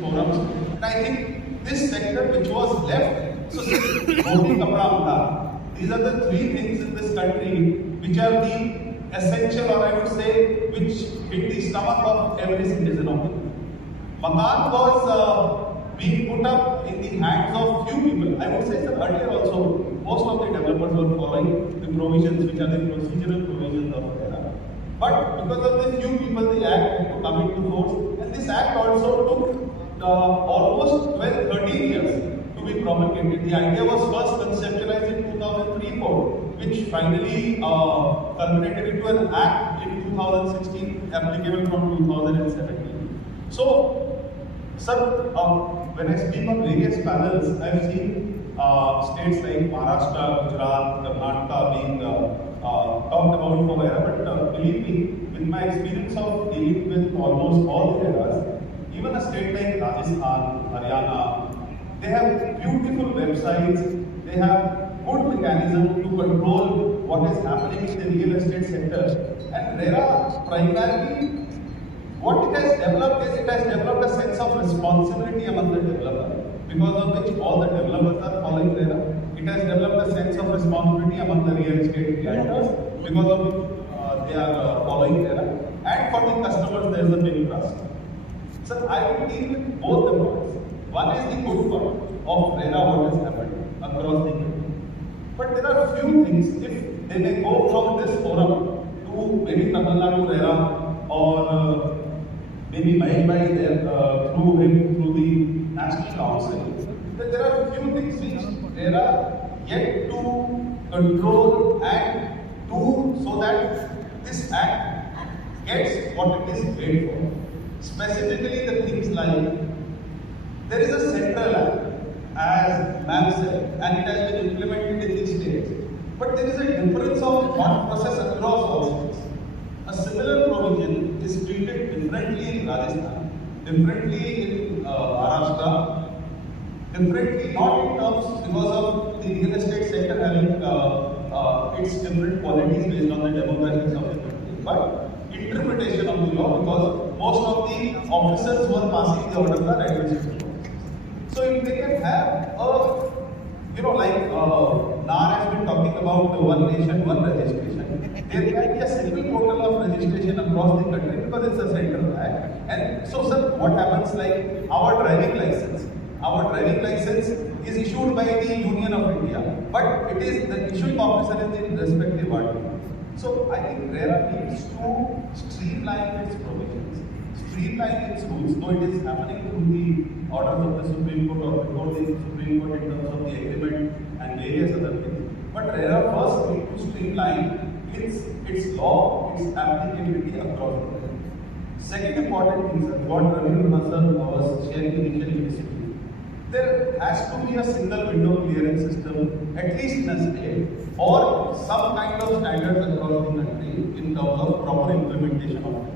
forums. And I think this sector which was left, so roti, kapda, makhan, these are the three things in this country which are the essential, or I would say, which hit the stomach of every citizen of India. Makan was being put up in the hands of few people. I would say that earlier also, most of the developers were following the provisions which are the procedural provisions of RERA. But because of the few people, the act had to come into force, and this act also took almost 12, 13 years to be promulgated. The idea was first conceptualized in 2003-4, which finally culminated into an act in 2016, applicable from 2017. So, sir, when I speak on various panels, I've seen states like Maharashtra, Gujarat, Karnataka being talked about for RERA, but believe me, with my experience of dealing with almost all the RERAs, even a state like Rajasthan, Haryana, they have beautiful websites, they have good mechanism to control what is happening in the real estate sector. And RERA primarily, what it has developed is it has developed a sense of responsibility among the developers, because of which all the developers are following RERA. It has developed a sense of responsibility among the real estate lenders, because of which they are following RERA. And for the customers, there is a big trust. So I will deal with both the parts. One is the good part of RERA, what has happened across the country. But there are few things, if they may go from this forum to maybe Tamil Nadu RERA, or maybe Mahesh Bhai is there through the National Council, then there are few things which RERA yet to control and do so that this act gets what it is made for. Specifically the things like, there is a central act, as ma'am said, and it has been implemented in these states. But there is a difference of thought process across all states. A similar provision is treated differently in Rajasthan, differently in Maharashtra, differently not in terms because of the real estate sector having its different qualities based on the demographics of the country, but interpretation of the law, because most of the officers who are passing the orders are administrative. So if they can have a, like NAR has been talking about the one nation, one registration, there can be a single portal of registration across the country because it's a central act. And so, sir, what happens like our driving license? Our driving license is issued by the Union of India, but it is the issuing officer in the respective RTO. So I think RERA needs to streamline its provisions, streamline its rules, though it is happening through the orders of the Supreme Court or before the Supreme Court in terms of the agreement and various other things. But RERA first needs to streamline its law, its applicability across the country. Second important thing, sir, what Ravi sir was sharing initially, there has to be a single window clearance system, at least in a state, or some kind of standards across the country in terms of proper implementation of it.